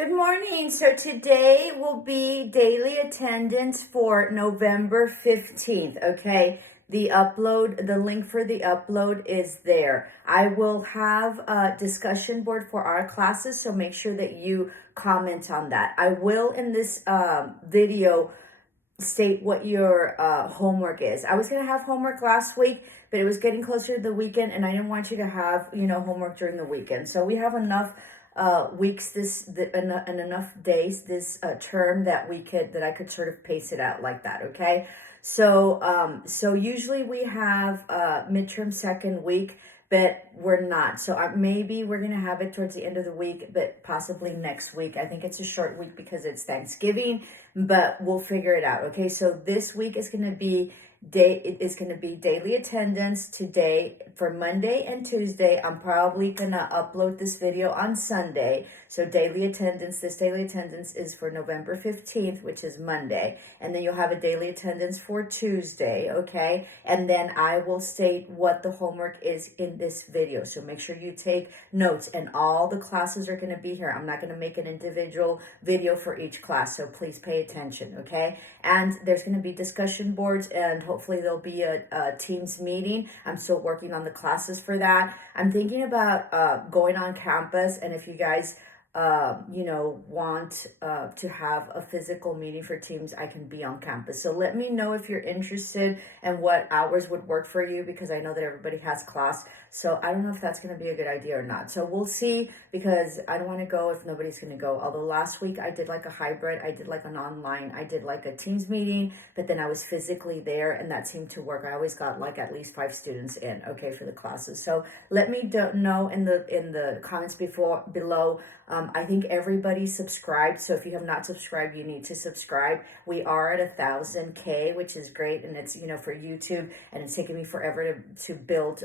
Good morning. So today will be daily attendance for November 15th. Okay. The link for the upload is there. I will have a discussion board for our classes, so make sure that you comment on that. I will in this video state what your homework is. I was going to have homework last week, but it was getting closer to the weekend and I didn't want you to have, homework during the weekend. So we have enough weeks and enough days this term that I could sort of pace it out like that. Okay. So usually we have midterm second week, but we're not. So maybe we're going to have it towards the end of the week, but possibly next week. I think it's a short week because it's Thanksgiving, but we'll figure it out. Okay. So this week is going to be daily attendance today for Monday and Tuesday. I'm probably gonna upload this video on Sunday. So this daily attendance is for November 15th, which is Monday. And then you'll have a daily attendance for Tuesday, okay? And then I will state what the homework is in this video. So make sure you take notes, and all the classes are gonna be here. I'm not gonna make an individual video for each class, so please pay attention, okay? And there's gonna be discussion boards, and hopefully there'll be a Teams meeting. I'm still working on the classes for that. I'm thinking about going on campus, and if you guys want to have a physical meeting for Teams, I can be on campus. So let me know if you're interested and what hours would work for you, because I know that everybody has class. So I don't know if that's going to be a good idea or not. So we'll see, because I don't want to go if nobody's going to go. Although last week I did like a hybrid, I did like an online, I did like a Teams meeting, but then I was physically there and that seemed to work. I always got like at least 5 students in, okay, for the classes. So let me know in the comments below. I think everybody subscribed. So if you have not subscribed, you need to subscribe. We are at 1,000K, which is great. And it's, for YouTube, and it's taken me forever to build,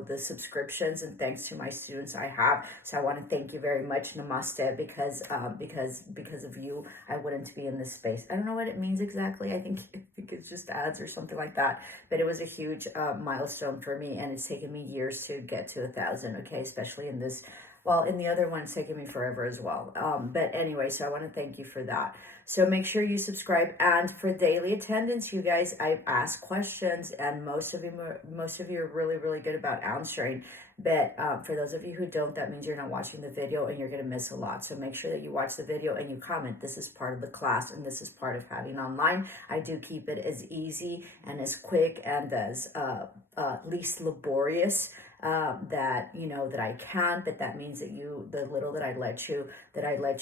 the subscriptions, and thanks to my students I have. So I want to thank you very much. Namaste, because of you, I wouldn't be in this space. I don't know what it means exactly. I think it's just ads or something like that, but it was a huge milestone for me, and it's taken me years to get to 1,000. Okay. Especially in this, well, in the other one, it's taken me forever as well. But anyway, so I want to thank you for that. So make sure you subscribe. And for daily attendance, you guys, I ask questions, and most of you are really, really good about answering. But for those of you who don't, that means you're not watching the video and you're going to miss a lot. So make sure that you watch the video and you comment. This is part of the class, and this is part of having online. I do keep it as easy and as quick and as least laborious that I can, but that means that the little that I let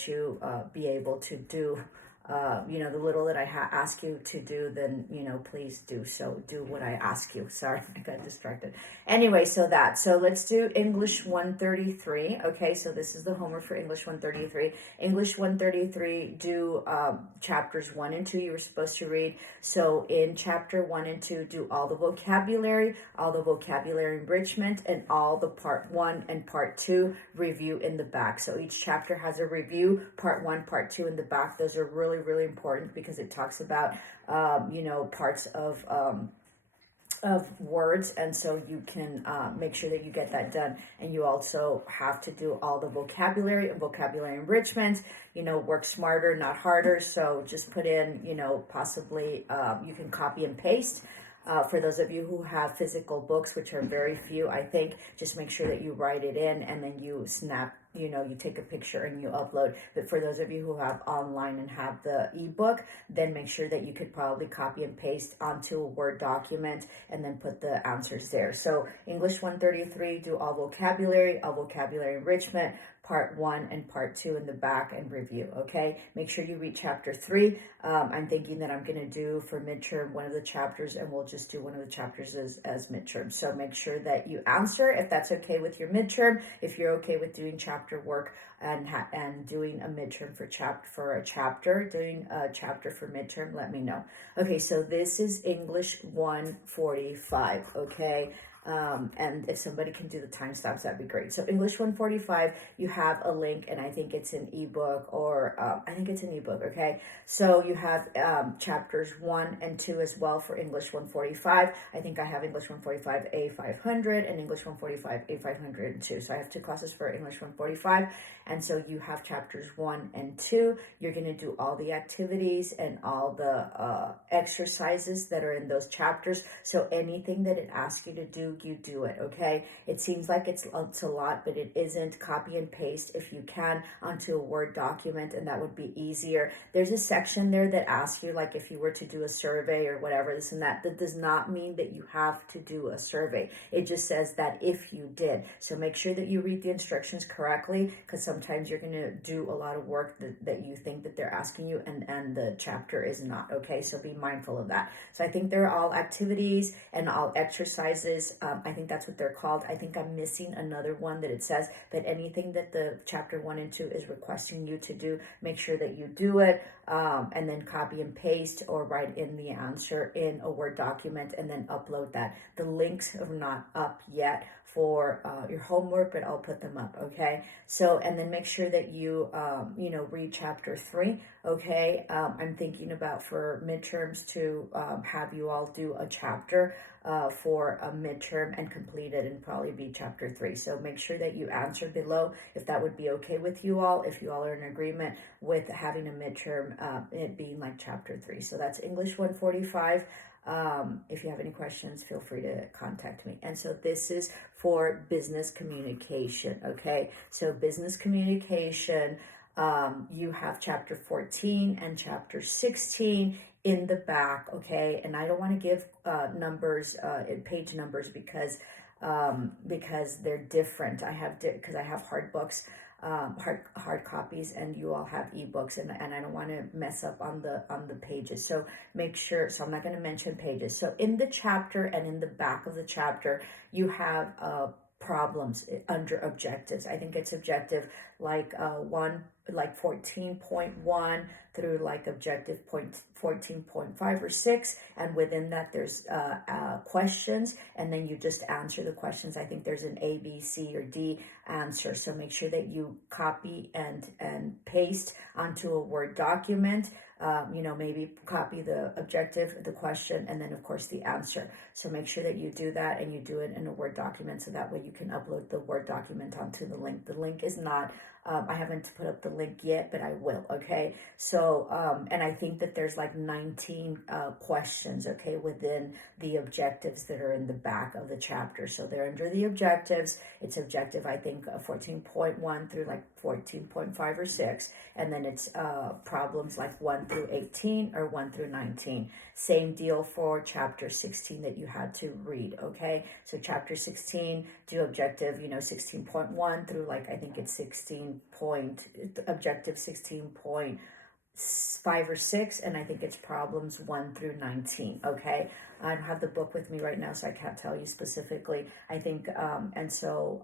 you be able to do, the little that I ask you to do, then, please do. So do what I ask you. Sorry, I got distracted. Anyway, so let's do English 133. Okay, so this is the homework for English 133. English 133, do chapters 1 and 2 you were supposed to read. So in chapter 1 and 2, do all the vocabulary enrichment, and all the part 1 and part 2 review in the back. So each chapter has a review, part 1, part 2 in the back. Those are really, really important, because it talks about, parts of words, and so you can make sure that you get that done. And you also have to do all the vocabulary and vocabulary enrichment. Work smarter, not harder. So just put in, possibly you can copy and paste. For those of you who have physical books, which are very few, I think, just make sure that you write it in, and then you snap, you take a picture and you upload. But for those of you who have online and have the ebook, then make sure that you could probably copy and paste onto a Word document and then put the answers there. So English 133, do all vocabulary enrichment, part 1 and part 2 in the back, and review. Okay, make sure you read chapter 3. I'm thinking that I'm going to do for midterm one of the chapters, and we'll just do one of the chapters as midterm. So make sure that you answer if that's okay with your midterm. If you're okay with doing chapter work and doing a midterm for a chapter, doing a chapter for midterm, let me know. Okay, so this is English 145. Okay. And if somebody can do the timestamps, that'd be great. So English 145, you have a link, and I think it's an ebook, or I think it's an ebook, okay? So you have chapters 1 and 2 as well for English 145. I think I have English 145 A500 and English 145 A502. So I have 2 classes for English 145. And so you have chapters 1 and 2. You're going to do all the activities and all the exercises that are in those chapters. So anything that it asks you to do, you do it, okay? It seems like it's a lot, but it isn't. Copy and paste if you can onto a Word document, and that would be easier. There's a section there that asks you, like, if you were to do a survey or whatever, this and that. That does not mean that you have to do a survey. It just says that if you did. So make sure that you read the instructions correctly, because sometimes you're going to do a lot of work that you think that they're asking you, and the chapter is not, okay? So be mindful of that. So I think they're all activities and all exercises. I think that's what they're called. I think I'm missing another one that it says, but anything that the chapter 1 and 2 is requesting you to do, make sure that you do it, and then copy and paste or write in the answer in a Word document and then upload that. The links are not up yet for your homework, but I'll put them up, okay? So, and then make sure that you, read chapter 3, okay? I'm thinking about for midterms to have you all do a chapter for a midterm and complete it, and probably be chapter 3. So make sure that you answer below if that would be okay with you all, if you all are in agreement with having a midterm, it being like chapter 3. So that's English 145. If you have any questions, feel free to contact me. And so this is for business communication, okay? So business communication, you have chapter 14 and chapter 16 in the back, okay? And I don't want to give numbers, page numbers, because they're different. Because I have hard books, hard copies, and you all have ebooks, and I don't want to mess up on the pages. So make sure. So I'm not going to mention pages. So in the chapter and in the back of the chapter, you have problems under objectives. I think it's objective like 14.1 through like objective point 14.5 or 6, and within that there's questions, and then you just answer the questions. I think there's an A, B, C, or D answer. So make sure that you copy and paste onto a Word document. Maybe copy the objective, the question, and then of course the answer. So make sure that you do that, and you do it in a Word document, so that way you can upload the Word document onto the link. The link is not, I haven't put up the link yet, but I will, okay? So, and I think that there's like 19 questions, okay, within the objectives that are in the back of the chapter. So they're under the objectives. It's objective, I think, 14.1 through like 14.5 or 6, and then it's problems like 1 through 18 or 1 through 19. Same deal for chapter 16 that you had to read, okay? So chapter 16, do objective, 16.1 through like, I think it's objective 16.5 or 6, and I think it's problems 1 through 19, okay? I don't have the book with me right now, so I can't tell you specifically. I think, so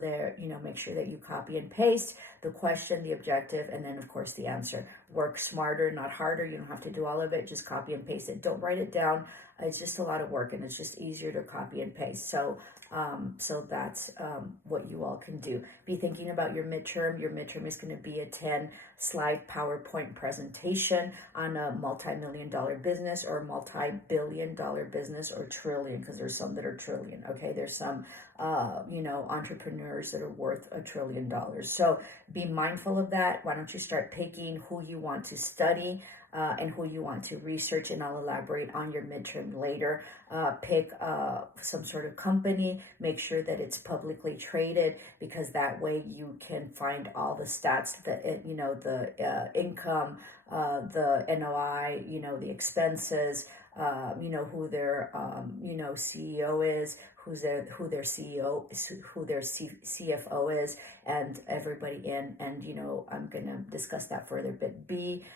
there, make sure that you copy and paste the question, the objective, and then of course the answer. Work smarter, not harder. You don't have to do all of it. Just copy and paste it. Don't write it down. It's just a lot of work, and it's just easier to copy and paste. So that's what you all can do. Be thinking about your midterm. Your midterm is going to be a 10-slide PowerPoint presentation on a multi-million-dollar business, or multi-billion-dollar business, or trillion, because there's some that are trillion, okay? There's some, entrepreneurs that are worth $1 trillion. So be mindful of that. Why don't you start picking who you want to study, and who you want to research, and I'll elaborate on your midterm later. Pick some sort of company. Make sure that it's publicly traded, because that way you can find all the stats, the income, the NOI, the expenses, who their CEO is, who their CFO is, and everybody in. And I'm gonna discuss that further. But be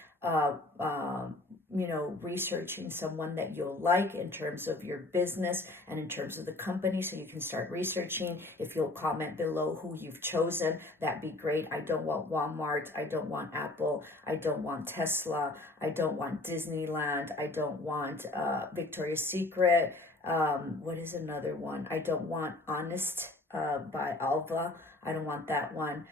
researching someone that you'll like in terms of your business and in terms of the company, so you can start researching. If you'll comment below who you've chosen, that'd be great. I don't want Walmart. I don't want Apple. I don't want Tesla. I don't want Disneyland. I don't want Victoria's Secret. What is another one? I don't want Honest by Alva. I don't want that one.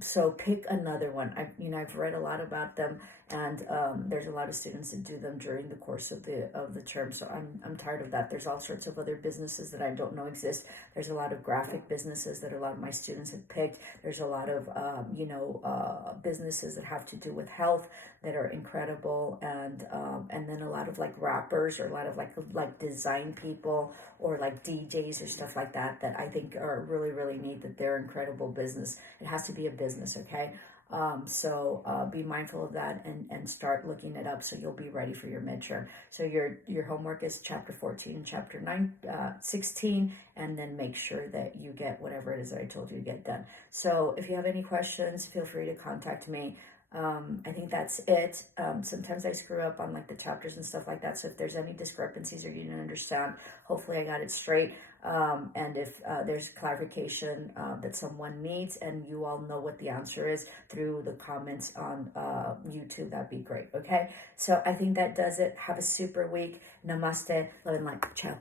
So pick another one. I've read a lot about them, and there's a lot of students that do them during the course of the term. So I'm tired of that. There's all sorts of other businesses that I don't know exist. There's a lot of graphic businesses that a lot of my students have picked. There's a lot of businesses that have to do with health that are incredible, and then a lot of like rappers, or a lot of like design people, or like DJs or stuff like that I think are really, really neat, that they're incredible business. It has to be a business, okay? So be mindful of that, and start looking it up so you'll be ready for your midterm. So your homework is chapter 14 and chapter 16, and then make sure that you get whatever it is that I told you to get done. So if you have any questions, feel free to contact me. I think that's it. Sometimes I screw up on like the chapters and stuff like that. So if there's any discrepancies or you didn't understand, hopefully I got it straight. And if there's clarification that someone needs, and you all know what the answer is through the comments on YouTube, that'd be great. Okay. So I think that does it. Have a super week. Namaste. Love and light. Ciao.